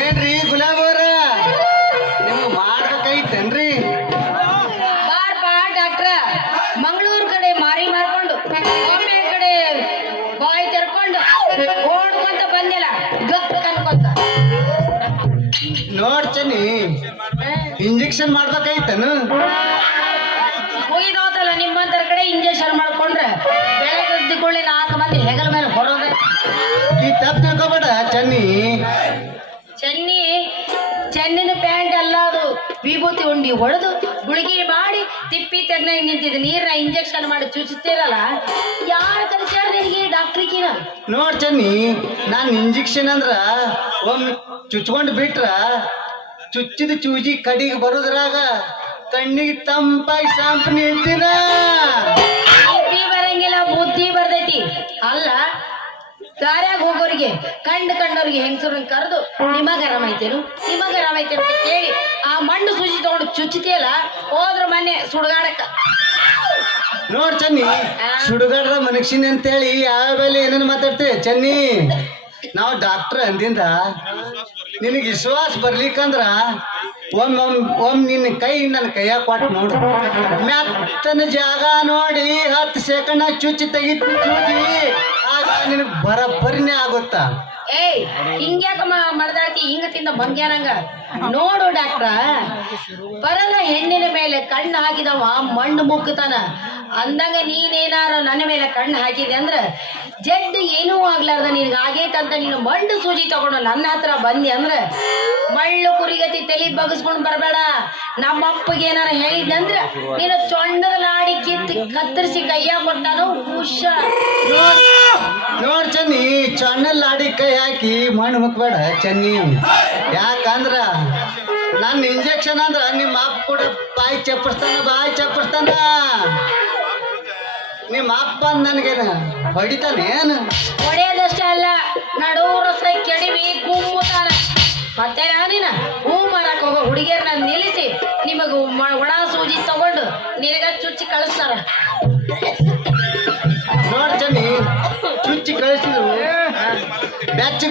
ಏನ್ರಿ ಗುಲಾಬರ ನಿಮ್ಗೆ ಮಾಡ್ಬೇಕೈತೇನ್ರಿ ಬಾರ್ಪ ಡಾಕ್ಟ್ರ. ಮಂಗಳೂರು ಕಡೆ ಮಾರಿ ಮಾರ್ಕೊಂಡು ಒಮ್ಮೆ ಕಡೆ ಬಾಯಿ ತೆರ್ಕೊಂಡು ಓಡ್ಕೊಂತ ಬಂದಿಲ್ಲ ಗಪ್ ಅನ್ಕೊಂತ ನೋಡ್ ಇಂಜೆಕ್ಷನ್ ಮಾಡ್ಬೇಕೈತನು ಮುಗಿದೋತಲ್ಲ ನಿಮ್ಮಂತರ ಕಡೆ ಇಂಜೆಕ್ಷನ್ ಮಾಡ್ಕೊಂಡ್ರೆ ಬೆಳಗ್ಗೆ ನಾಲ್ಕು ಮಂದಿ ವಿಭೂತಿ ಉಂಡಿ ಹೊಡೆದು ಗುಳಿಗೆ ಮಾಡಿ ತಿಪ್ಪಿ ತೆಗ್ನಾಗ ನಿಂತಿದ್ದು ನೀರನ್ನ ಇಂಜೆಕ್ಷನ್ ಮಾಡಿ ಚುಚ್ಚುತ್ತೀರಲ್ಲ ಯಾರು ಕಲಿಸ್ಯಾರ ನಿನಗೆ ಡಾಕ್ಟ್ರಿಗಿನ ನೋಡ್ ಚೆನ್ನಿ, ನಾನು ಇಂಜೆಕ್ಷನ್ ಅಂದ್ರ ಒಮ್ಮೆ ಚುಚ್ಕೊಂಡು ಬಿಟ್ರ ಚುಚ್ಚಿದ ಚೂಜಿ ಕಡಿಗೆ ಬರೋದ್ರಾಗ ಕಣ್ಣಿಗೆ ತಂಪಾಗಿ ಸಾಂಪ್ ನಿಂತಿನ ಹೋಗೋರಿಗೆ ಕಂಡು ಕಂಡವ್ರಿಗೆ ಹೆಂಗಸರನ್ನ ಕರೆದು ನಿಮಗ ಆರಾಮೈತೇನು ನಿಮಗ ಐತೆ ಅಂತ ಕೇಳಿ ಆ ಮಣ್ಣು ಸೂಜಿ ತಗೊಂಡು ಚುಚ್ಚಿತಿಯಲ್ಲ ಹೋದ್ರ ಮನೆ ಸುಡ್ಗಾಡಕ್ಕ. ನೋಡ್ ಚನ್ನಿ ಸುಡುಗಾಡ್ರ ಮನುಷ್ಯನ ಅಂತೇಳಿ ಯಾವ ಬೆಲೆ ಏನೇನು ಮಾತಾಡ್ತೇವೆ ಚನ್ನಿ? ನಾವು ಡಾಕ್ಟರ್ ಅಂದಿಂದ ನಿನಗೆ ವಿಶ್ವಾಸ ಬರ್ಲಿಕ್ಕಂದ್ರ ಒಮ್ ಒಮ್ ಒಮ್ ನಿನ್ನ ಕೈ ನನ್ನ ಕೈಯಾಗ ಕೊಟ್ಟು ನೋಡು. ಮ್ಯಾತ್ತನ ಜಾಗ ನೋಡಿ ಹತ್ತು ಸೆಕೆಂಡ್ ಚುಚ್ಚಿ ತೆಗಿತು ಚೂಜಿ ಆಗ ನಿನಗೆ ಬರಬ್ಬರಿನೇ ಆಗುತ್ತಾ? ಏಯ್ ಹಿಂಗ್ಯಾಕ ಮಡ್ದಾಡ್ತಿ ಹಿಂಗ ತಿಂದ ಮಂಗ್ಯಾನಂಗ ನೋಡು ಡಾಕ್ಟ್ರ ಬರಲ್ಲ ಹೆಣ್ಣಿನ ಮೇಲೆ ಕಣ್ಣು ಹಾಕಿದವ ಮಣ್ಣು ಮುಕ್ಕತಾನ ಅಂದಂಗ ನೀನೇನಾರ ನನ್ನ ಮೇಲೆ ಕಣ್ಣು ಹಾಕಿದೆ ಅಂದ್ರ ಜಡ್ ಏನೂ ಆಗ್ಲಾರ್ದ ನಿನಗೆ ಆಗೈತಂತ ನೀನು ಮಣ್ಣು ಸೂಜಿ ತಗೊಂಡು ನನ್ನ ಹತ್ರ ಬಂದಿ ಅಂದ್ರ ಮಳ್ಳು ಕುರಿಗತಿ ತಲಿ ಬಗಸ್ಕೊಂಡು ಬರಬೇಡ. ನಮ್ಮ ಅಪ್ಪಗೆ ಏನಾರ ಅಂದ್ರೆ ನೀನು ಸೊಂಡದ ಲಾಡಿ ಕಿತ್ತು ಕತ್ತರಿಸಿ ಕೈಯಾಗ ಕೊಟ್ಟಾನು ಹುಷಾರ್. ನೋಡ್ ಚನ್ನಿ ಚಾನಲ್ ಆಡಿ ಕೈ ಹಾಕಿ ಮಣ್ಣು ಮುಕ್ಬೇಡ ಚನ್ನಿ. ಯಾಕಂದ್ರ ನನ್ನ ಇಂಜೆಕ್ಷನ್ ಅಂದ್ರ ನಿಮ್ಮ ಅಪ್ಪ ಕೂಡ ಬಾಯಿ ಚಪ್ಪಸ್ತಾನ ಬಾಯಿ ಚಪ್ಪಸ್ತಾನ ನಿಮ್ಮ ಅಪ್ಪ ನನಗೇನ ಹೊಡಿತಾನೆ ಏನು? ಹೊಡೆಯೋದಷ್ಟೇ ಅಲ್ಲ ನಡೂರ ಕೆಡಿವಿ ಮತ್ತೆ ನೀನ ಹೂ ಮಾರಕ್ ಹೋಗೋ ಹುಡುಗಿಯರ್ನ ನಿಲ್ಲಿಸಿ, ನಿಮಗ ಒಣ ಸೂಜಿ ತಗೊಂಡು ನಿನಗ ಚುಚ್ಚಿ ಕಳಿಸ್ತಾರ.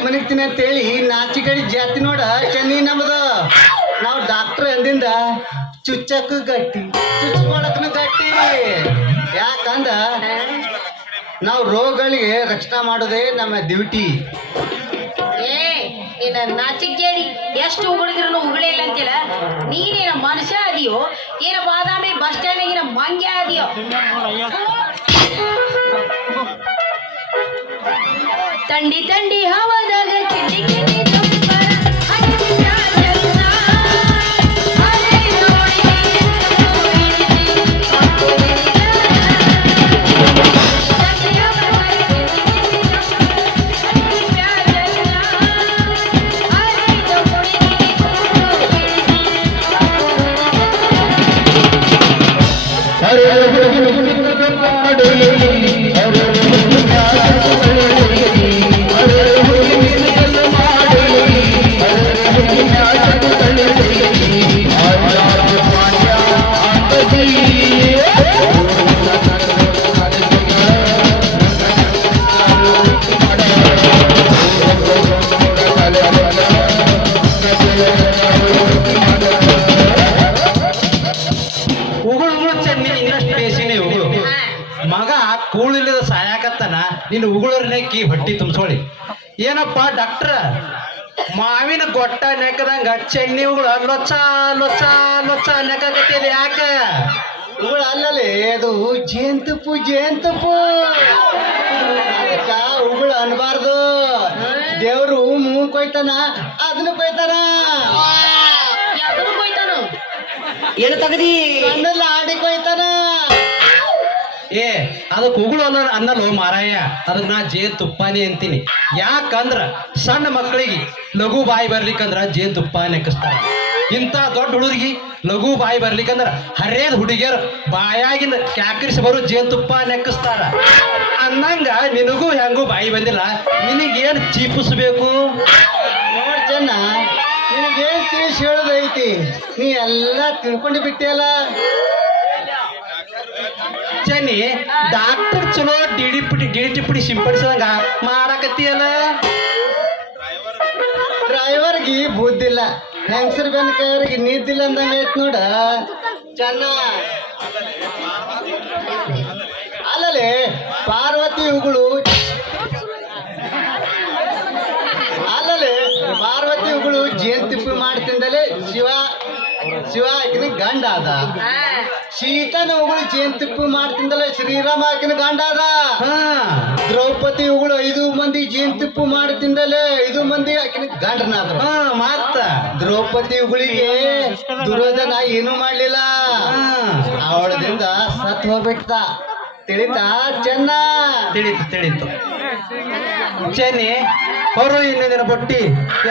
ಬೆಚ್ಚಗೆ ಅಂತ ಅಂತೇಳಿ ನಾಚಿಕಡಿ ಜಾತಿ ನೋಡ ಚೆನ್ನಿ ನಮ್ದು. ನಾವು ಡಾಕ್ಟರ್ ಅಂದಿಂದ ಚುಚ್ಚಕ್ಕ ಗಟ್ಟಿ ಚುಚ್ಕೊಳಕ್ನು ಗಟ್ಟಿ. ಯಾಕಂದ? ನಾವು ರೋಗಗಳಿಗೆ ರಕ್ಷಣೆ ಮಾಡೋದೇ ನಮ್ಮ ಡ್ಯೂಟಿ ಏ ನಿನ್ನ ನಾಚಿಕೇಡಿ ಎಷ್ಟು ಉಗುಳಿದ್ರು ಉಗುಳಿಲ್ಲ ಅಂತೇಳ ನೀನೇನ ಮನುಷ್ಯ ಅದಿಯೋ ಏನ ಬಾದಾಮಿ ಬಸ್ ಸ್ಟ್ಯಾಂಡಿಗಿನ ಮಂಗ್ಯ ಅದೀಯೋ ತಂಡಿ ತಂಡಿ ಹವದಾಗ ಕಿಡಿ ತುಂಬಿಸ್ಕೊಳ್ಳಿ. ತುಂಬಿಸೋಳಿ ಏನಪ್ಪ ಡಾಕ್ಟ್ರ? ಮಾವಿನ ಗೊಟ್ಟ ನೆಕ್ಕದಂಗ ಚೆನ್ನಿ ಉಗುಳು ಲೊಚ್ಚ ಲೊಚ್ಚ ಲೊಚ್ಚ ನೆಕ್ಕಕತ್ತಿದೆ ಯಾಕ? ಇವಳು ಅಲ್ಲಲ್ಲಿ ಅದು ಜೇಂತುಪ್ಪು ಜೇಂತುಪ್ಪು ಅದಕ್ಕ ಉಗುಳು ಅನ್ಬಾರ್ದು. ದೇವ್ರು ಮೂ ಕೊಯ್ತಾನ ಅದನ್ನ ಕೊಯ್ತಾನ. ಏನು ತಗದಿ. ಆಡಿ ಕೊಯ್ತಾನ. ಏ, ಅದಕ್ಕೆ ಉಗುಳು ಅನ್ನೋ ಅನ್ನಲು ಮಾರಾಯ. ಅದಕ್ಕೆ ನಾ ಜೇನು ತುಪ್ಪಾನೇ ಅಂತೀನಿ. ಯಾಕಂದ್ರ ಸಣ್ಣ ಮಕ್ಕಳಿಗೆ ಲಘು ಬಾಯಿ ಬರ್ಲಿಕ್ಕಂದ್ರ ಜೇನು ತುಪ್ಪ ನೆಕ್ಕಿಸ್ತಾರೆ ಇಂಥ ದೊಡ್ಡ ಹುಡುಗಿ ಲಘು ಬಾಯಿ ಬರ್ಲಿಕ್ಕಂದ್ರ ಹರೇದ್ ಹುಡುಗಿಯರು ಬಾಯಾಗಿನ ಕ್ಯಾಕರಿಸಿ ಬರೋ ಜೇನ್ ತುಪ್ಪ ನೆಕ್ಕಿಸ್ತಾರ ಅನ್ನಂಗ ನಿನಗೂ ಹೆಂಗೂ ಬಾಯಿ ಬಂದಿಲ್ಲ. ನಿನಗೇನು ಚೀಪಿಸ್ಬೇಕು? ನೋಡ್ ಚೆನ್ನ ನಿನಗೇನ್ ತಿಳಿಸಿ ಹೇಳೋದೈತಿ? ನೀ ಎಲ್ಲ ತಿಳ್ಕೊಂಡು ಬಿಟ್ಟಿಯಲ್ಲ ಚೆನ್ನಿ ಡಾಕ್ಟರ್ ಚಲೋ ಡಿಡಿ ಪುಡಿ ಡಿಡಿ ಪುಡಿ ಸಿಂಪಡಿಸಿದಂಗ ಮಾಡಕತ್ತೀಯಲ್ಲ? ಡ್ರೈವರ್ಗಿ ಬುದ್ಧಿಲ್ಲ. ಹೆಂಗಸರ ಬೆನಕವ್ರಿಗೆ ನಿದ್ದಿಲ್ಲ ಅಂದಂಗ ಐತ್ ನೋಡ. ಚೆನ್ನ ಅಲ್ಲಲ್ಲಿ ಪಾರ್ವತಿ ಉಗುಳು ಅಲ್ಲಲೆ, ಪಾರ್ವತಿ ಉಗುಳು ಜೇನ್ತಿಪ್ಪು ಮಾಡ್ತಿಂದಲೇ ಶಿವ ಶಿವ ಆಕಿನ ಗಂಡ ಅದ. ಶೀತನ ಉಗುಳು ಉಗುಳು ಜೇನ್ತಿಪ್ಪು ಮಾಡ್ತಿಂದಲೇ ಶ್ರೀರಾಮ ಆಕಿನ ಗಂಡ ಅದ. ದ್ರೌಪದಿ ಉಗುಳು ಐದು ಮಂದಿ ಜೇನ್ತಿಪ್ಪು ಮಾಡ್ತಿಂದಲೇ ಐದು ಮಂದಿ ಆಕಿನ ಗಂಡನಾದ್ರು. ಹಾ ಮತ್ತ ದ್ರೌಪದಿ ಉಗುಳಿಗೆ ದುರ್ಯೋಧನ ಏನು ಮಾಡ್ಲಿಲ್ಲ. ಅವಳದಿಂದ ಸತ್ ಹೋಗ್ಬಿಟ್ಟ ತಿಳಿತಾ ಚೆನ್ನ? ತಿಳಿತು ತಿಳಿತು. ಚೆನ್ನಿ ಅವರು ಇನ್ನೊಂದಿನ ಬೊಟ್ಟಿ.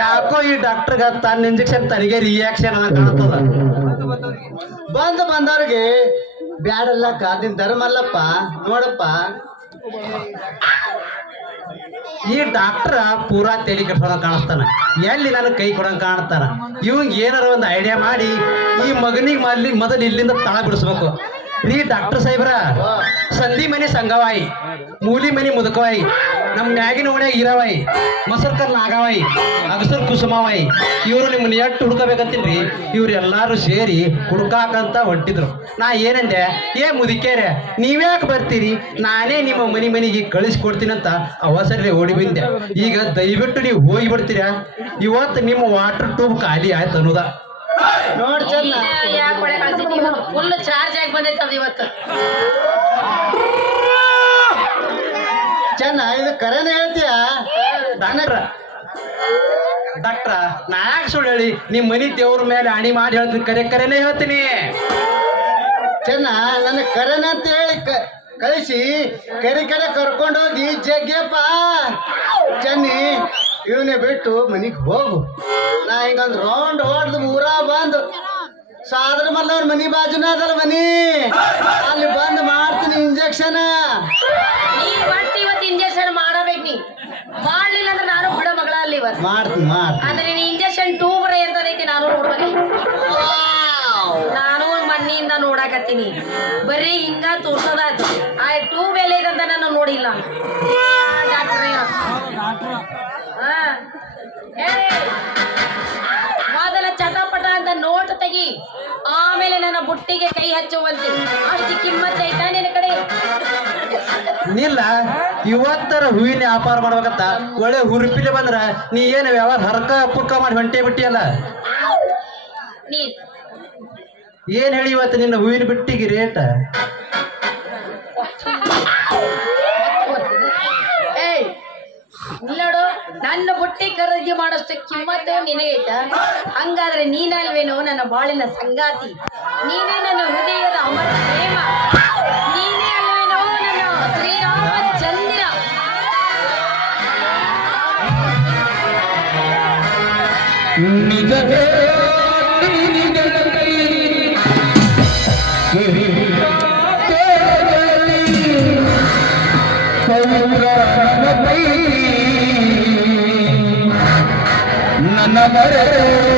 ಯಾಕೋ ಈ ಡಾಕ್ಟರ್ಗ ತನ್ನ ಇಂಜೆಕ್ಷನ್ ತನಗೆ ರಿಯಾಕ್ಷನ್ ಕಾಣ್ತದ. ಬಂದು ಬಂದವ್ರಿಗೆ ಬ್ಯಾಡಲ್ಲ ಕಾದಿನ ಧರ್ಮಲ್ಲಪ್ಪ ನೋಡಪ್ಪ. ಈ ಡಾಕ್ಟರ್ ಪೂರಾ ತಲೆ ಕೆಡ್ಸೋದ ಕಾಣಿಸ್ತಾನ. ಎಲ್ಲಿ ನನಗೆ ಕೈ ಕೊಡಂಗ್ ಕಾಣ್ತಾನ? ಇವಂಗ್ ಏನಾರ ಒಂದು ಐಡಿಯಾ ಮಾಡಿ ಈ ಮಗನಿಗೆ ಮೊದಲು ಇಲ್ಲಿಂದ ತಳ ಬಿಡಿಸ್ಬೇಕು. ರೀ ಡಾಕ್ಟರ್ ಸಾಹೇಬ್ರ, ಸಂಧಿ ಮನೆ ಸಂಗವಾಯಿ, ಮೂಲಿ ಮನೆ ಮುದುಕವಾಯಿ ನಮ್ಮ ಮ್ಯಾಗಿನ ಓಣ್ಯಾಗ ಈರವಾಯಿ ಮಸರ್ಕರ್ ನಾಗವಾಯಿ, ಅಗಸರ್ ಕುಸುಮವಾಯಿ, ಇವರು ನಿಮ್ಮನ್ನ ಎಟ್ಟು ಹುಡ್ಕಬೇಕಂತೀನ್ರಿ? ಇವ್ರು ಎಲ್ಲಾರು ಸೇರಿ ಹುಡ್ಕಾಕಂತ ಹೊಂಟಿದ್ರು. ನಾ ಏನಂದೆ, ಏ ಮುದುಕೇರೆ ನೀವ್ಯಾಕೆ ಬರ್ತೀರಿ? ನಾನೇ ನಿಮ್ಮ ಮನೆ ಮನೆಗೆ ಕಳಿಸ್ಕೊಡ್ತೀನಂತ ಅವಸರಲ್ಲಿ ಓಡಿ ಬಂದೆ. ಈಗ ದಯವಿಟ್ಟು ನೀವು ಹೋಗಿ ಬಿಡ್ತೀರಾ? ಇವತ್ತು ನಿಮ್ಮ ವಾಟರ್ ಟ್ಯೂಬ್ ಖಾಲಿ ಆಯ್ತು ಅನ್ನೋದ. ನೋಡ್ ಚಂದ. ಯಾಕೆ ಫುಲ್ ಚಾರ್ಜ್ ಆಗಿ ಬಂದೈತೆ ಅದು ಇವತ್ತು. ಚೆನ್ನ ಇದು ಕರೆನೇ ಹೇಳ್ತೀಯ? ದಾನಕ್ರ ಡಾಕ್ಟ್ರ ನಾ ಯಾಕೆ ಸುಳ್ಳು ಹೇಳಿ. ನಿಮ್ಮ ಮನೆ ದೇವ್ರ ಮೇಲೆ ಅಣಿ ಮಾಡಿ ಹೇಳ್ತೀನಿ. ಕರೆ ಕರೆನೇ ಹೇಳ್ತೀನಿ. ಚೆನ್ನ ನನ್ನ ಕರೆನ ಅಂತ ಹೇಳಿ ಕಳಿಸಿ. ಕರಿ ಕರೆ ಕರ್ಕೊಂಡೋಗಿ ಜಗ್ಗೆಪ್ಪ. ಚೆನ್ನಿ ಇವನೇ ಬಿಟ್ಟು ಮನಿಗೆ ಹೋಗು. ನಾ ಹಿಂಗೊಂದು ರೌಂಡ್ ಹೊಡೆದು ಊರ ಬಂದು. ಸಾದ್ರ ಮಲ್ಲ ಅವ್ರ ಮನಿ ಬಾಜುನ ಅದಲ್ಲ ಮನಿ. ಅಲ್ಲಿ ಬಂದು ಮಾಡ್ತೀನಿ ಇಂಜೆಕ್ಷನ್ ನೀ ಒಟ್ಟು ಇವತ್ತು ಇಂಜೆಕ್ಷನ್ ಮಾಡಬೇಕು ನೀ. ಮಾಡ್ಲಿಲ್ಲ ಅಂದ್ರೆ ನಾನು ಬಿಡ ಮಗಳ ಅಲ್ಲಿ ಇವತ್ತು. ಮಾಡ್ತೀನಿ ಮಾಡ್ತೀನಿ. ಅಂದ್ರೆ ನೀನು ಇಂಜೆಕ್ಷನ್ ಟೂಬ್ ಅಂತ ಐತಿ ನಾನು ನೋಡ್ಬೇಕು ನಾನು ಮನ್ನಿಯಿಂದ ನೋಡಾಕತ್ತೀನಿ. ಬರೀ ಹಿಂಗ ತೋರ್ಸೋದಾಯ್ತು. ಆ ಟೂ ಬೆಲೆ ಅಂತ ನಾನು ನೋಡಿಲ್ಲ. ಮೊದಲ ಚಟಪಟ ಅಂತ ನೋಟ್ ತೆಗಿ. ಆಮೇಲೆ ನನ್ನ ಬುಟ್ಟಿಗೆ ಕೈ ಹಚ್ಚುವಂತೆ. ಅಷ್ಟು ಕಿಮ್ಮತ್ತೆ ಐತಾ ನಿನ್ನ ಕಡೆ? ನಿಲ್ಲ ಇವತ್ತರ ಹೂವಿನ ವ್ಯಾಪಾರ ಮಾಡ್ಬೇಕಂತ ಒಳ್ಳೆ ಹುರುಪಿಲೆ ಬಂದ್ರ ನೀ ಏನು ವ್ಯವಹಾರ ಹರಕ ಪುಕ್ಕ ಮಾಡಿ ಹೊಂಟೆ ಬಿಟ್ಟಿಯಲ್ಲ? ನೀ ಏನ್ ಹೇಳಿ ಇವತ್ತು ನಿನ್ನ ಹೂವಿನ ಬಿಟ್ಟಿಗೆ ರೇಟ್ ಏಯ್ ನೋಡು ನನ್ನ ಬುಟ್ಟಿ ಖರೀದಿ ಮಾಡೋಷ್ಟು ಕಿಮ್ಮತ್ತು ನಿನಗೈತ? ಹಂಗಾದ್ರೆ ನೀನಲ್ವೇನೋ ನನ್ನ ಬಾಳಿನ ಸಂಗಾತಿ. ನೀನೇ ನನ್ನ ನನ್ನ